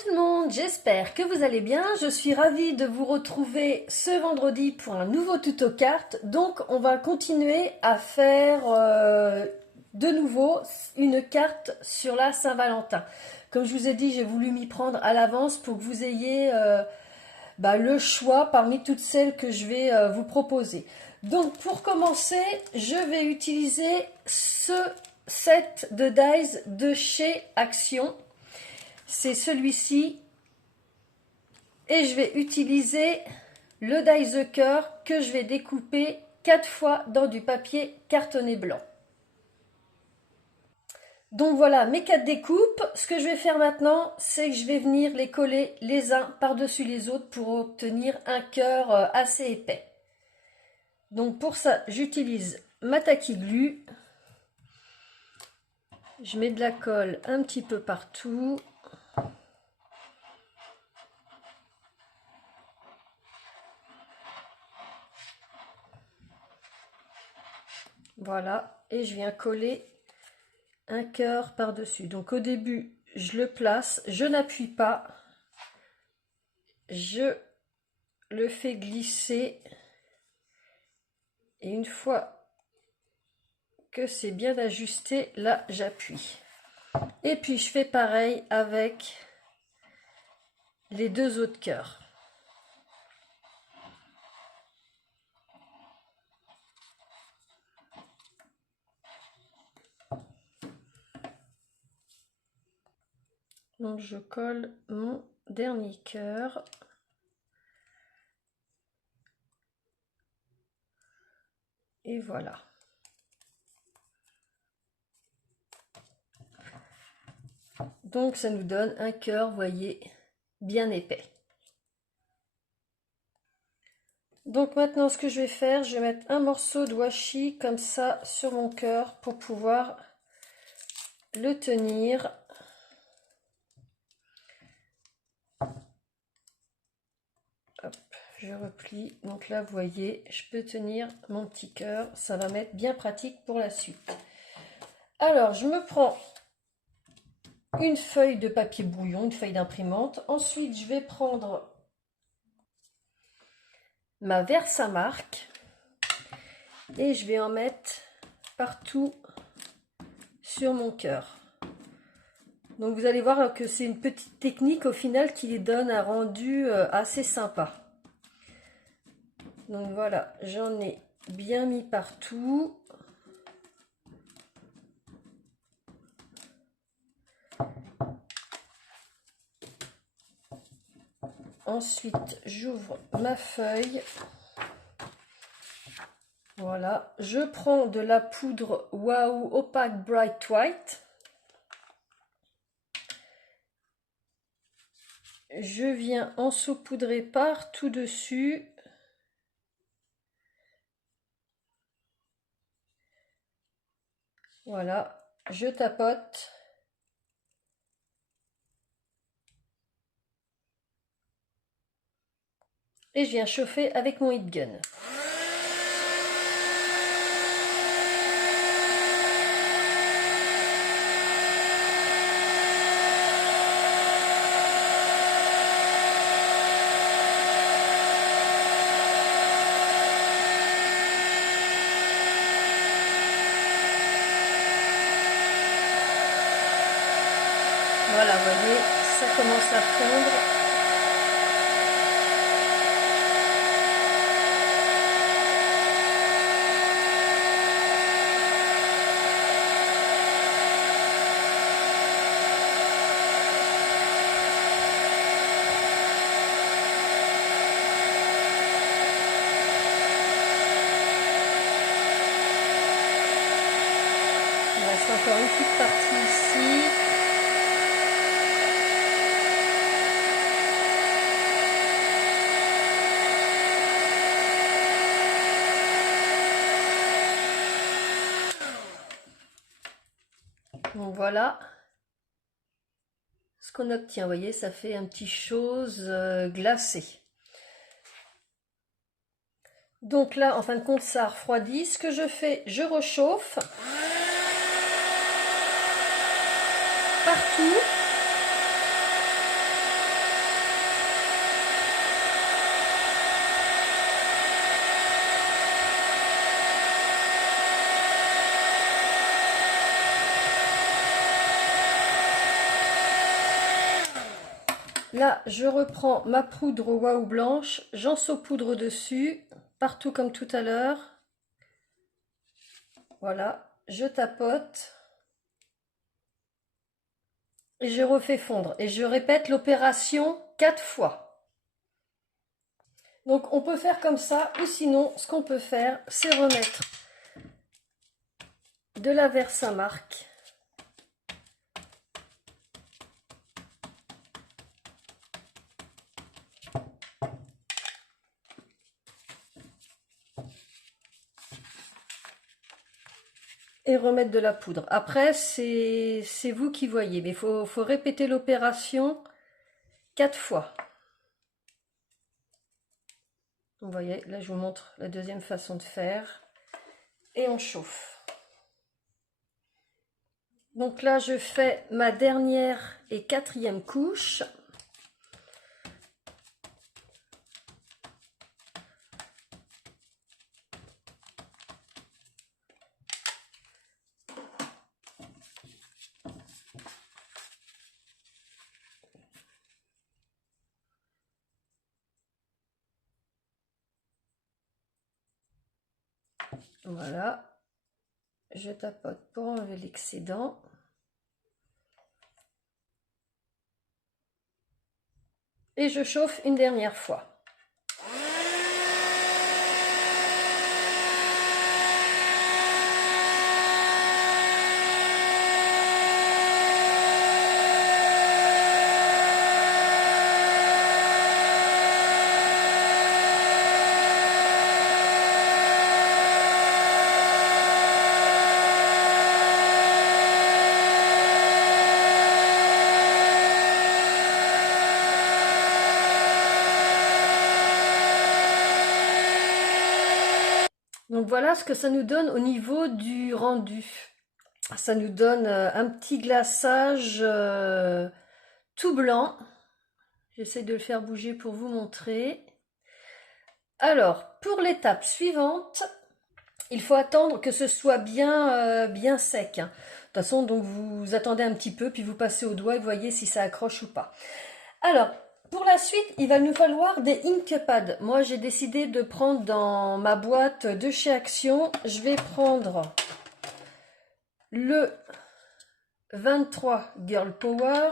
tout le monde, j'espère que vous allez bien. Je suis ravie de vous retrouver ce vendredi pour un nouveau tuto carte. Donc on va continuer à faire de nouveau une carte sur la Saint-Valentin. Comme je vous ai dit, j'ai voulu m'y prendre à l'avance pour que vous ayez le choix parmi toutes celles que je vais vous proposer. Donc pour commencer, je vais utiliser ce set de dies de chez Action. C'est celui-ci. Et je vais utiliser le die the cœur que je vais découper 4 fois dans du papier cartonné blanc. Donc voilà mes 4 découpes. Ce que je vais faire maintenant, c'est que je vais venir les coller les uns par-dessus les autres pour obtenir un cœur assez épais. Donc pour ça, j'utilise ma tacky glue. Je mets de la colle un petit peu partout. Voilà, et je viens coller un cœur par-dessus. Donc au début, je le place, je n'appuie pas, je le fais glisser, et une fois que c'est bien ajusté, là j'appuie. Et puis je fais pareil avec les deux autres cœurs. Donc je colle mon dernier cœur. Et voilà. Donc ça nous donne un cœur, vous voyez, bien épais. Donc maintenant ce que je vais faire, je vais mettre un morceau de washi comme ça sur mon cœur pour pouvoir le tenir. Hop, je replie. Donc là vous voyez, je peux tenir mon petit cœur, ça va m'être bien pratique pour la suite. Alors je me prends une feuille de papier brouillon, une feuille d'imprimante. Ensuite je vais prendre ma Versamark et je vais en mettre partout sur mon cœur. Donc vous allez voir que c'est une petite technique au final qui les donne un rendu assez sympa. Donc voilà, j'en ai bien mis partout. Ensuite, j'ouvre ma feuille. Voilà, je prends de la poudre Wow Opaque Bright White. Je viens en saupoudrer partout dessus. Voilà, je tapote. Et je viens chauffer avec mon heat gun. Voilà, vous voyez, ça commence à fondre. Il reste encore une petite partie ici. Donc voilà ce qu'on obtient. Vous voyez, ça fait un petit chose glacé. Donc là, en fin de compte, ça refroidit. Ce que je fais, je rechauffe partout. Là, je reprends ma poudre Waouh blanche, j'en saupoudre dessus, partout comme tout à l'heure. Voilà, je tapote et je refais fondre. Et je répète l'opération 4 fois. Donc on peut faire comme ça, ou sinon, ce qu'on peut faire, c'est remettre de la Versamark. Et remettre de la poudre. Après, c'est vous qui voyez, mais il faut répéter l'opération 4 fois. Vous voyez, là je vous montre la deuxième façon de faire. Et on chauffe. Donc là, je fais ma dernière et quatrième couche. Voilà. Je tapote pour enlever l'excédent. Et je chauffe une dernière fois. Donc voilà ce que ça nous donne au niveau du rendu. Ça nous donne un petit glaçage tout blanc. J'essaie de le faire bouger pour vous montrer. Alors, pour l'étape suivante, il faut attendre que ce soit bien, bien sec. De toute façon, donc vous attendez un petit peu, puis vous passez au doigt et vous voyez si ça accroche ou pas. Alors, pour la suite, il va nous falloir des Inkpads. Moi, j'ai décidé de prendre dans ma boîte de chez Action. Je vais prendre le 23 Girl Power.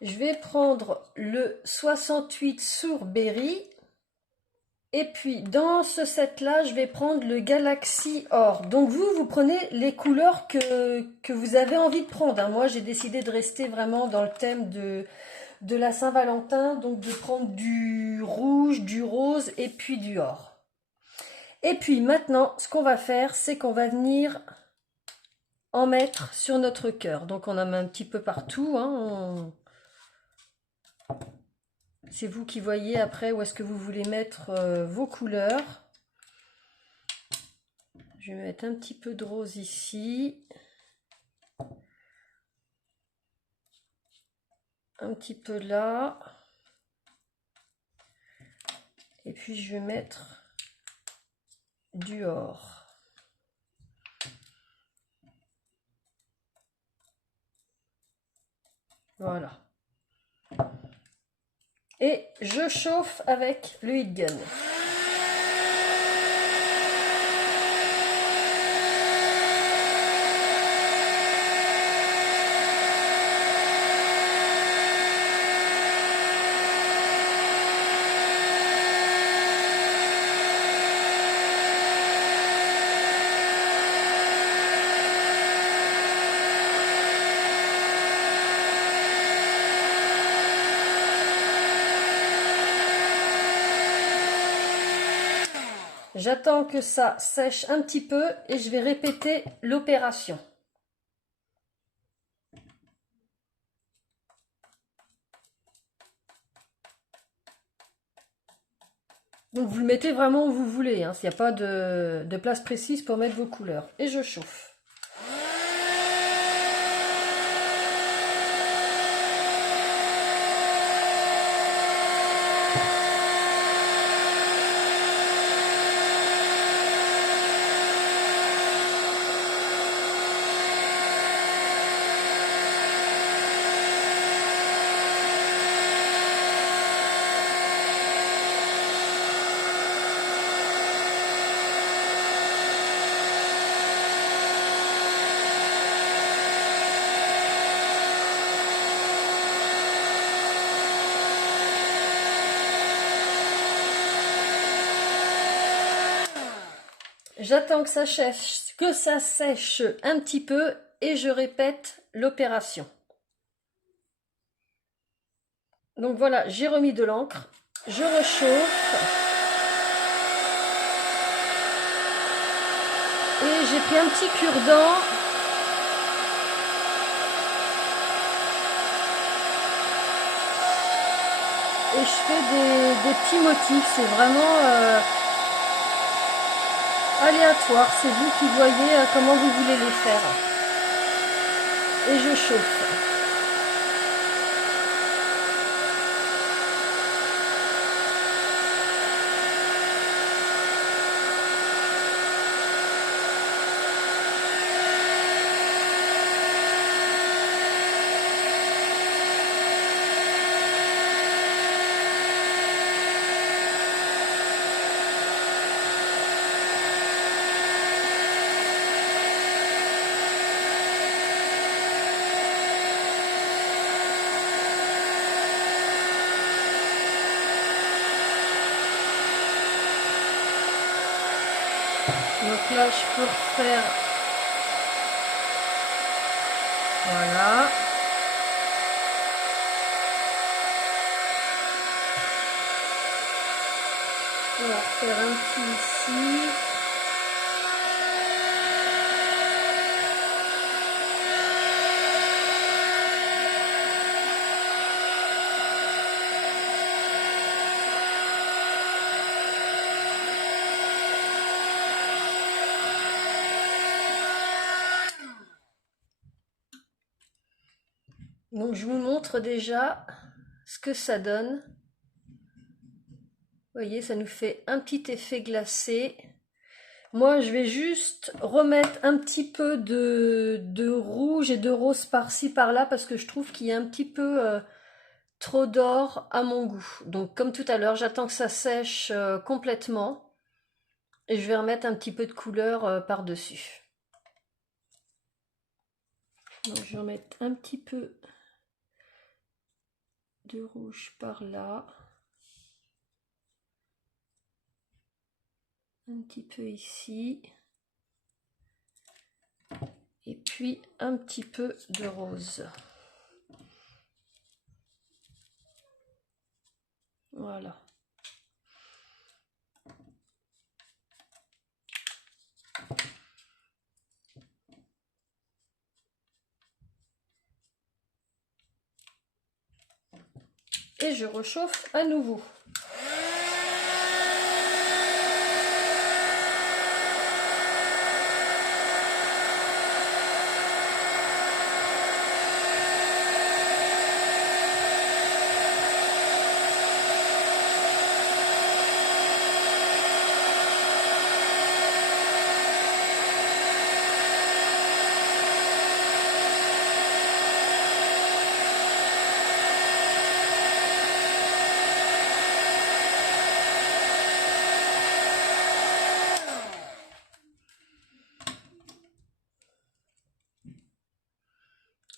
Je vais prendre le 68 Sourberry. Et puis, dans ce set-là, je vais prendre le Galaxy Or. Donc, vous prenez les couleurs que vous avez envie de prendre. Moi, j'ai décidé de rester vraiment dans le thème de la Saint-Valentin, donc de prendre du rouge, du rose et puis du or. Et puis maintenant, ce qu'on va faire, c'est qu'on va venir en mettre sur notre cœur. Donc on en met un petit peu partout. C'est vous qui voyez après où est-ce que vous voulez mettre vos couleurs. Je vais mettre un petit peu de rose ici. Un petit peu là. Et puis je vais mettre du or. Voilà. Et je chauffe avec le heat gun. J'attends que ça sèche un petit peu et je vais répéter l'opération. Donc vous le mettez vraiment où vous voulez, il n'y a pas de place précise pour mettre vos couleurs. Et je chauffe. J'attends que ça sèche un petit peu et je répète l'opération. Donc voilà, j'ai remis de l'encre, je rechauffe et j'ai pris un petit cure-dent. Et je fais des petits motifs, c'est vraiment aléatoire, c'est vous qui voyez comment vous voulez les faire. Et je chauffe. Donc là, je peux refaire, voilà. On va refaire un petit ici. Donc je vous montre déjà ce que ça donne. Vous voyez, ça nous fait un petit effet glacé. Moi, je vais juste remettre un petit peu de rouge et de rose par-ci, par-là, parce que je trouve qu'il y a un petit peu trop d'or à mon goût. Donc, comme tout à l'heure, j'attends que ça sèche complètement. Et je vais remettre un petit peu de couleur par-dessus. Donc, je vais remettre un petit peu de rouge par-là. Un petit peu ici. Et puis, un petit peu de rose. Voilà. Et je rechauffe à nouveau.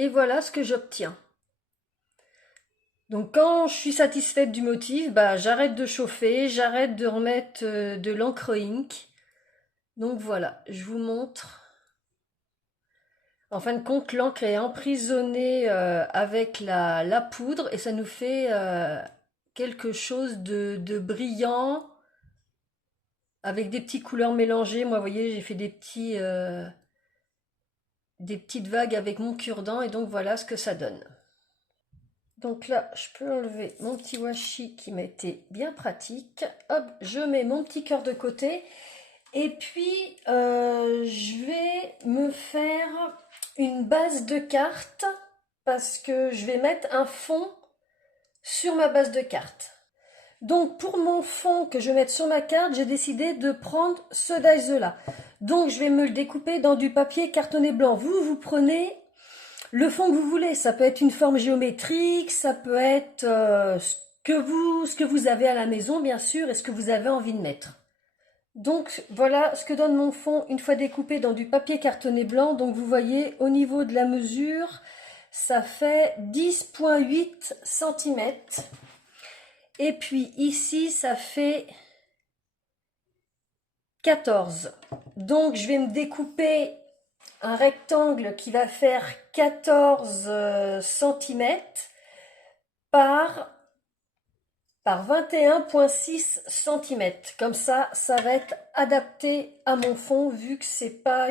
Et voilà ce que j'obtiens. Donc quand je suis satisfaite du motif, bah, j'arrête de chauffer, j'arrête de remettre de l'encre ink. Donc voilà, je vous montre. En fin de compte, l'encre est emprisonnée avec la poudre et ça nous fait quelque chose de brillant avec des petites couleurs mélangées. Moi, vous voyez, j'ai fait des petites vagues avec mon cure-dent et donc voilà ce que ça donne. Donc là, je peux enlever mon petit washi qui m'a été bien pratique. Hop, je mets mon petit cœur de côté. Et puis, je vais me faire une base de cartes parce que je vais mettre un fond sur ma base de cartes. Donc, pour mon fond que je vais mettre sur ma carte, j'ai décidé de prendre ce dies-là. Donc, je vais me le découper dans du papier cartonné blanc. Vous prenez le fond que vous voulez, ça peut être une forme géométrique, ça peut être ce que vous avez à la maison, bien sûr, et ce que vous avez envie de mettre. Donc voilà ce que donne mon fond une fois découpé dans du papier cartonné blanc. Donc vous voyez, au niveau de la mesure, ça fait 10,8 cm. Et puis ici, ça fait 14. Donc je vais me découper un rectangle qui va faire 14 cm par 21,6 cm. Comme ça va être adapté à mon fond vu que c'est pas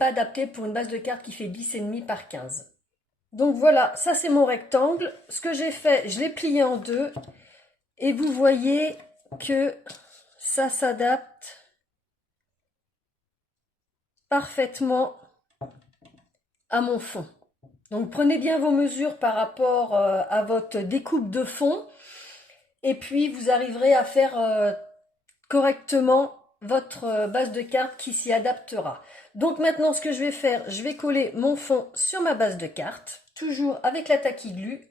adapté pour une base de carte qui fait 10,5 par 15. Donc voilà, ça c'est mon rectangle. Ce que j'ai fait, je l'ai plié en deux et vous voyez que ça s'adapte parfaitement à mon fond. Donc prenez bien vos mesures par rapport à votre découpe de fond et puis vous arriverez à faire correctement votre base de carte qui s'y adaptera. Donc maintenant ce que je vais faire, je vais coller mon fond sur ma base de carte, toujours avec la Tacky Glue.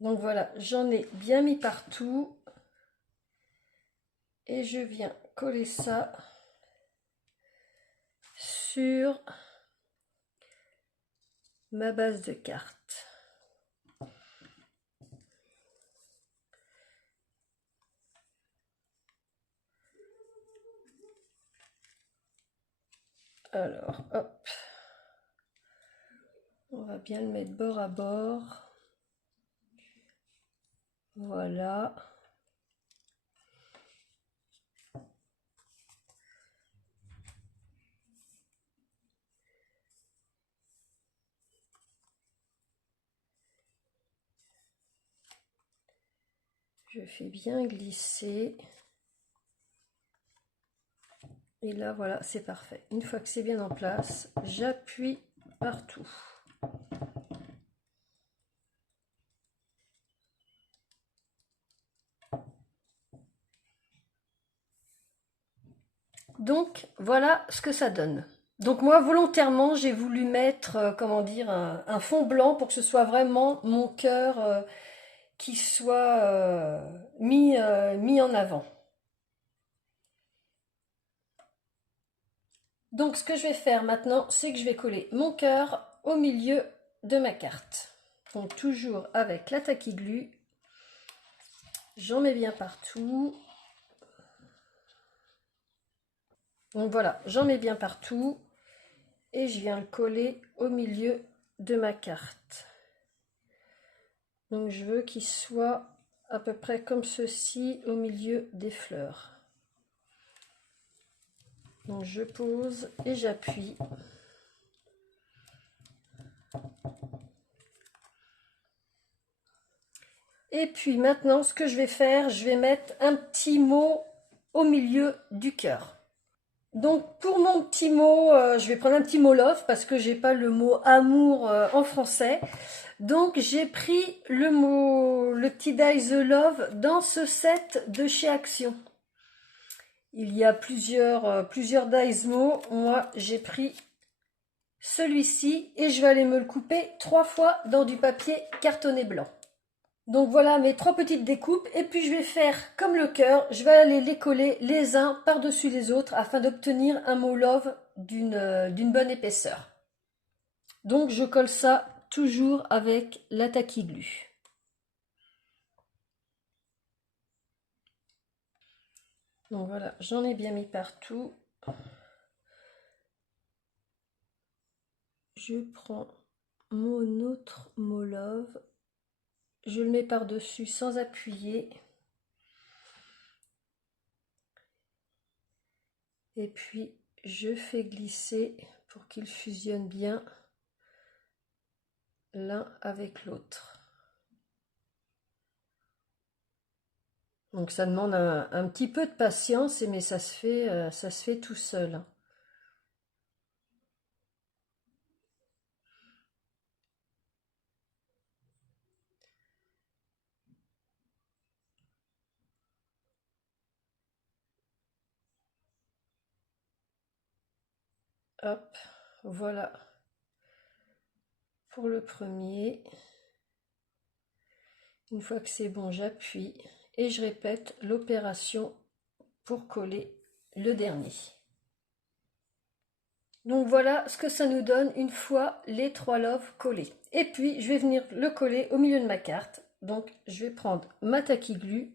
Donc voilà, j'en ai bien mis partout et je viens coller ça sur ma base de carte. Alors, hop, on va bien le mettre bord à bord. Voilà. Je fais bien glisser. Et là, voilà, c'est parfait. Une fois que c'est bien en place, j'appuie partout. Donc, voilà ce que ça donne. Donc moi, volontairement, j'ai voulu mettre, comment dire, un fond blanc pour que ce soit vraiment mon cœur qui soit mis en avant. Donc ce que je vais faire maintenant, c'est que je vais coller mon cœur au milieu de ma carte. Donc toujours avec la Tacky Glue, j'en mets bien partout. Donc voilà, j'en mets bien partout et je viens le coller au milieu de ma carte. Donc je veux qu'il soit à peu près comme ceci au milieu des fleurs. Donc je pose et j'appuie. Et puis maintenant, ce que je vais faire, je vais mettre un petit mot au milieu du cœur. Donc pour mon petit mot, je vais prendre un petit mot love parce que j'ai pas le mot amour en français. Donc j'ai pris le petit die the love dans ce set de chez Action. Il y a plusieurs dies mots. Moi j'ai pris celui-ci et je vais aller me le couper 3 fois dans du papier cartonné blanc. Donc voilà mes 3 petites découpes et puis je vais faire comme le cœur, je vais aller les coller les uns par-dessus les autres afin d'obtenir un mot love d'une bonne épaisseur. Donc je colle ça toujours avec la Tacky Glue. Donc voilà, j'en ai bien mis partout. Je prends mon autre mot love, je le mets par-dessus sans appuyer. Et puis je fais glisser pour qu'il fusionne bien l'un avec l'autre. Donc ça demande un petit peu de patience, mais ça se fait tout seul. Hop, voilà pour le premier. Une fois que c'est bon, j'appuie et je répète l'opération pour coller le dernier. Donc voilà ce que ça nous donne une fois les 3 loves collés. Et puis je vais venir le coller au milieu de ma carte. Donc je vais prendre ma Tacky Glue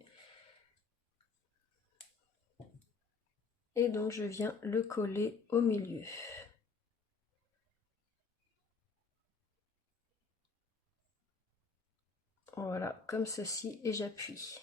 Et donc je viens le coller au milieu. Voilà, comme ceci, et j'appuie.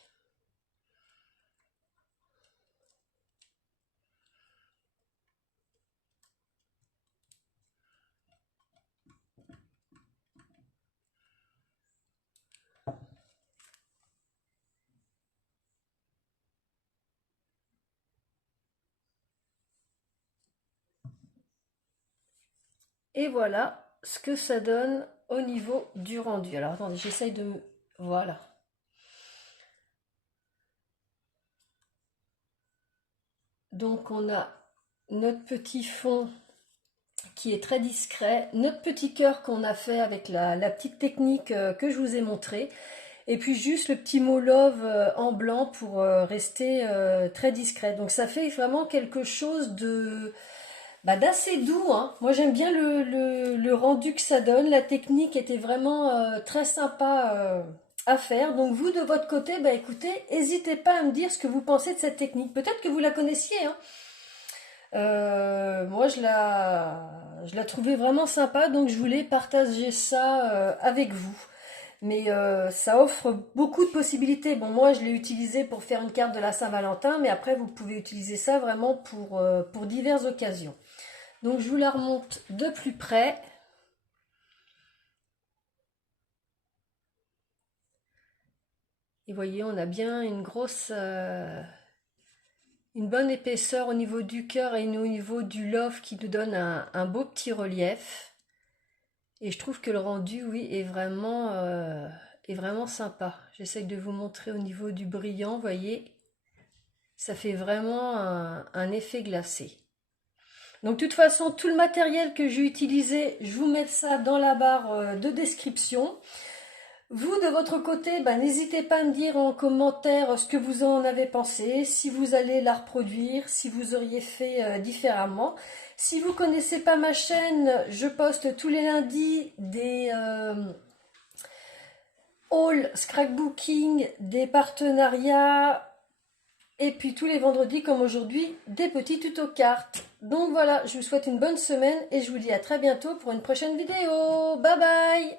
Et voilà ce que ça donne au niveau du rendu. Alors attendez, j'essaye de me... Voilà. Donc on a notre petit fond qui est très discret, notre petit cœur qu'on a fait avec la petite technique que je vous ai montrée, et puis juste le petit mot love en blanc pour rester très discret. Donc ça fait vraiment quelque chose de d'assez doux, hein. Moi j'aime bien le rendu que ça donne. La technique était vraiment très sympa à faire. Donc vous de votre côté, écoutez, n'hésitez pas à me dire ce que vous pensez de cette technique. Peut-être que vous la connaissiez, hein. Moi je la trouvais vraiment sympa, donc je voulais partager ça avec vous. Mais ça offre beaucoup de possibilités. Bon, moi je l'ai utilisé pour faire une carte de la Saint-Valentin, mais après vous pouvez utiliser ça vraiment pour diverses occasions. Donc je vous la remonte de plus près. Et voyez, on a bien une une bonne épaisseur au niveau du cœur et au niveau du love qui nous donne un beau petit relief. Et je trouve que le rendu, oui, est vraiment sympa. J'essaie de vous montrer au niveau du brillant, voyez, ça fait vraiment un effet glacé. Donc de toute façon, tout le matériel que j'ai utilisé, je vous mets ça dans la barre de description. Vous, de votre côté, n'hésitez pas à me dire en commentaire ce que vous en avez pensé, si vous allez la reproduire, si vous auriez fait différemment. Si vous ne connaissez pas ma chaîne, je poste tous les lundis des hauls scrapbooking, des partenariats, et puis tous les vendredis, comme aujourd'hui, des petits tutos cartes. Donc voilà, je vous souhaite une bonne semaine et je vous dis à très bientôt pour une prochaine vidéo. Bye bye!